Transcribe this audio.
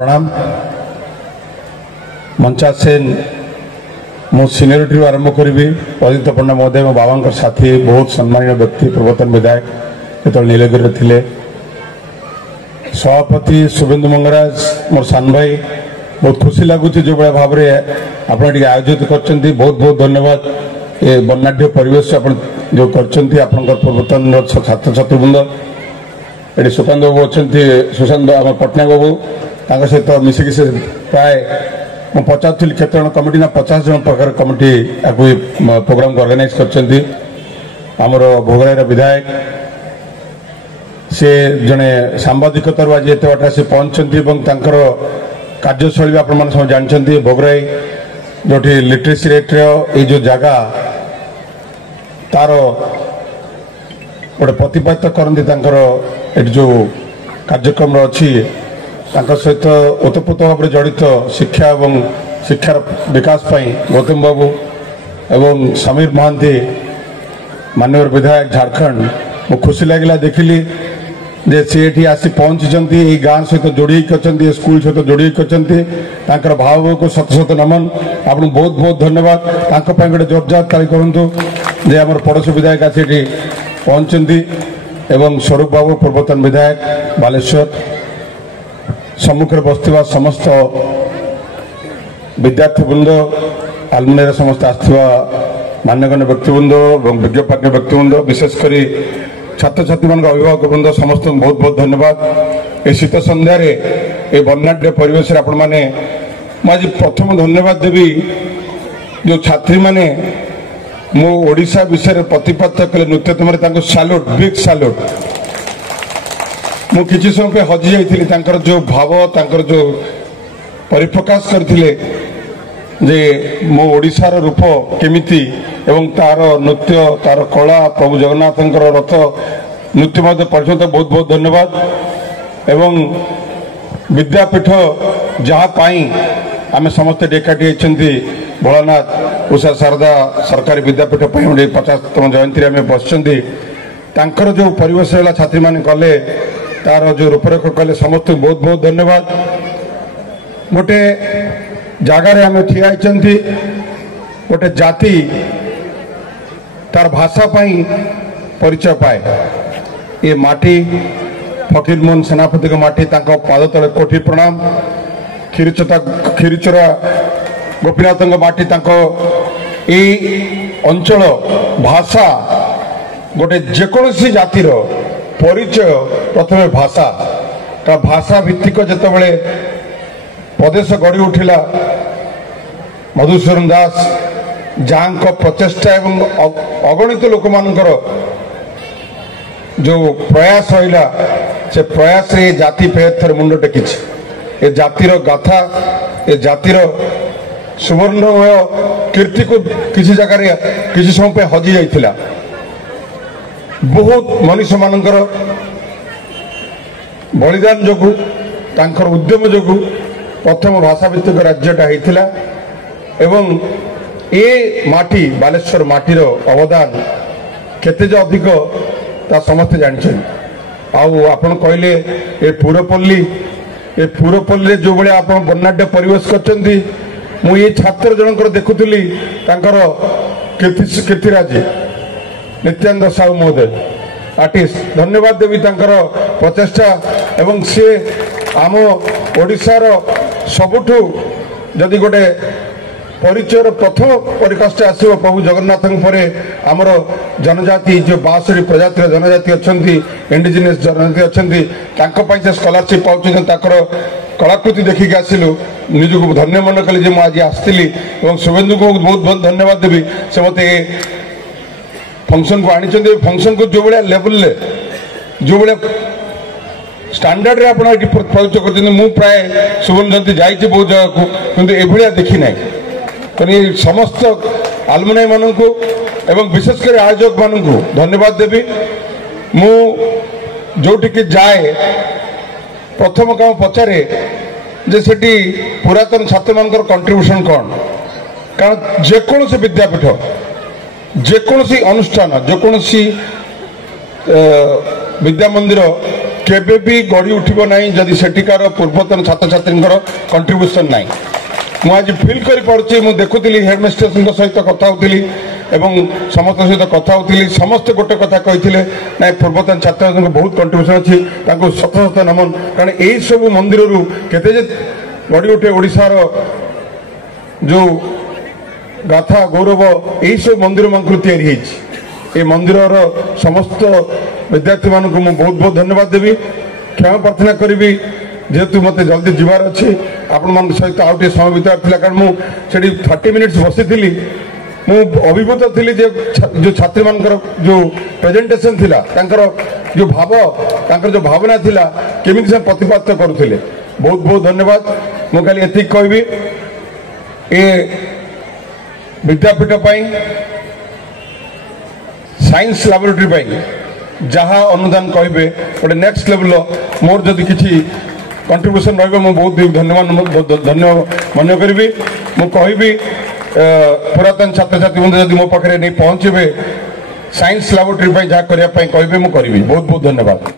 प्रणाम मंचा सेन मो सीनियरिटी आरंभ करी अदित्य पंडा महोदय मो बाबा साथी बहुत सम्मानीय व्यक्ति पूर्वतन विधायक जो नीलगिरी थे सभापति शुभेन्दु मंगराज मोर सान भाई बहुत खुशी लगुच जो भाई भाव में आप आयोजित कर बहुत बहुत धन्यवाद ये वर्णाढ़ परिवेश आप जो कर पूर्वतन छात्र छात्री वृंद ये सुशांत बाबू अच्छा सुशांत आम पट्टनायक बाबू सहित मिसिक से प्राय मैं पचार केत कमिटी ना 50 जन प्रकार कमिटी प्रोग्राम को ऑर्गेनाइज कर भोगराईर विधायक से जड़े सांबादिकतार आज एत बाट आसी पहुंचती कार्यशैली आप जानते भोगराई जो लिटरेसी रेट जो जगह तार गोटे प्रतिपादित करती जो कार्यक्रम अच्छी सहित ओतप्रोत भाव में जड़ित शिक्षा और शिक्षार विकास गौतम बाबू एवं समीर महांती माननीय विधायक झारखंड मो खुशी लगे देखिली जे सी आसी पहुंची गाँव सहित जोड़ी अच्छा स्कूल सहित जोड़ी अच्छा भाव को शत शत नमन आपको बहुत बहुत धन्यवाद गोटे जोरदार ताली करूँ जे आम पड़ोशी विधायक आसी पहुंचती एवं स्वरूप बाबू पूर्वतन विधायक बालेश्वर सम्मुखें बसवा समस्त विद्यार्थी वृंद आलमनी समस्त आसवा मान्यगण्य व्यक्तिवृंद और विज्ञापन व्यक्तिवृंद विशेषकर छात्र छात्री मान अभिभावक वृंद समस्त बहुत बहुत धन्यवाद ये शीत सन्धार ये वर्णाढ़ परिवेश आपण मैंने आज प्रथम धन्यवाद देवी जो छात्री माने मो ओडिशा विषय प्रतिपादित कले नृत्य तुम साल्यूट बिग साल्यूट मु किसी समय हजि जाइली जो भाव जो परिप्रकाश करथिले जे मो ओडिशार रूप केमिति एवं तार नृत्य तार कला प्रभु जगन्नाथ रथ नृत्य मध्य पर्यंत बहुत बहुत धन्यवाद एवं विद्यापीठ जहाँ पाई आम समस्त डेकाटी भोलानाथ उषा शारदा सरकारी विद्यापीठ 50तम जयंती आम बसचंदी जो परिवेश छात्री मान कले तार जो रूपरेख कले समस्त बहुत बहुत धन्यवाद गोटे जगार आम ठिया गोटे जाति तार भाषा परिचय पाए ये माटी फकीर मोहन सेनापति का माटी पाद तले कोटि प्रणाम खीरचोरा गोपीनाथ माटी अंचल भाषा गोटे जेकोसी जातिर परिचय प्रथम भाषा का भाषा भित्तिक जितेबाला प्रदेश गढ़ी उठिला मधुसूदन दास जहाँ प्रचेषा एवं अगणित लोक मानकर जो प्रयास रहा से प्रयास ये जाति फेर मुंड टेकी ए जातिर गाथा ए जातिर सुवर्णमय कीर्ति को किसी जगह किसी समय हजि जाइथिला बहुत मनुष्य मानकर बलिदान जोगु तांकर उद्यम जोगु प्रथम भाषा भित्तिक राज्यटा होता एवं ए माटी बालेश्वर माटीर अवदान केते जो अधिक ता समस्त जानछन आपण कहले ए पुरपल्ली जो भाई आप वर्णाढ़ परिवेश करछंती मु ये छात्र जनकर देखुली कीर्तिराज नित्यानंद साहू महोदय आर्टिस्ट धन्यवाद देवी प्रचेषा एवं सी आम ओडिशार सबुठु जदि गोटे परिचय प्रथम परिकाष्ठा आसो प्रभु जगन्नाथ आमर जनजाति जो 62 प्रजातिर जनजाति अच्छा इंडिजिनियस जनजाति अच्छा स्कॉलरशिप पाकर कलाकृति देखिक आसिलु निजक धन्य मन कली मुझे आसती शुभेन्दु को बहुत बहुत धन्यवाद देवी से मत फंक्शन को आनी फंक्शन को जो भाया लेवल जो भाया स्टैंडर्ड रे आपन परिचय कर प्राय सुवर्ण जयंती जाइए बहुत जगह को किंतु एभलिया देखी ना तो समस्त आलमनाई मान को एवं विशेषकर आयोजक मान को धन्यवाद देवी मु जोटिक जाए प्रथम काम पचारे जे सेठी पुरातन छात्र मान कंट्रीब्यूशन कौन कारण जेकोसी विद्यापीठ जेकोसी अनुष्ठान जेकोसी विद्या मंदिर केबे भी गढ़ी उठिबो नाही जदि सेठिकार पूर्वतन छात्र छात्रींकर कंट्रीब्यूशन नाही। मु आज फील कर पार्ची मु देखुली हेडमिस्ट्रेस सहित कथा होती एवं समस्त सहित कथा होती समस्ते गोटे कथा कही ना पूर्वतन छात्र छात्री बहुत कंट्रीब्यूशन अच्छी शत शत नमन कारण यही सब मंदिर केते गढ़ी उठे ओडिशार जो गाथा गौरव यही सब मंदिर मानक या मंदिर समस्त विद्यार्थी मान को बहुत बहुत धन्यवाद देवी क्षमा प्रार्थना करी जेहेतु मत जल्दी जीवार अच्छी आपण मान सहित आउ समय बितार कारण मुझे 30 मिनिट्स बसी थी मु अभिभूत थी जो छात्री मान जो प्रेजेंटेशन थिला जो भाव जो भावना थिला केमिति से प्रतिपादित करुले बहुत बहुत धन्यवाद। मु खाली एतिक कहबी ए विद्यापीठ साइंस लैबोरेटरी जहाँ अनुदान कहे गोटे नेक्स्ट लेवल मोर जदि किसी कंट्रीब्यूशन रही बहुत धन्य मन करी मु कहि पुरातन छात्र छात्री बंधु जदि मो पाखे नहीं पहुंचे साइंस लैबोरेटरी जहाँ करने कहि बहुत बहुत धन्यवाद।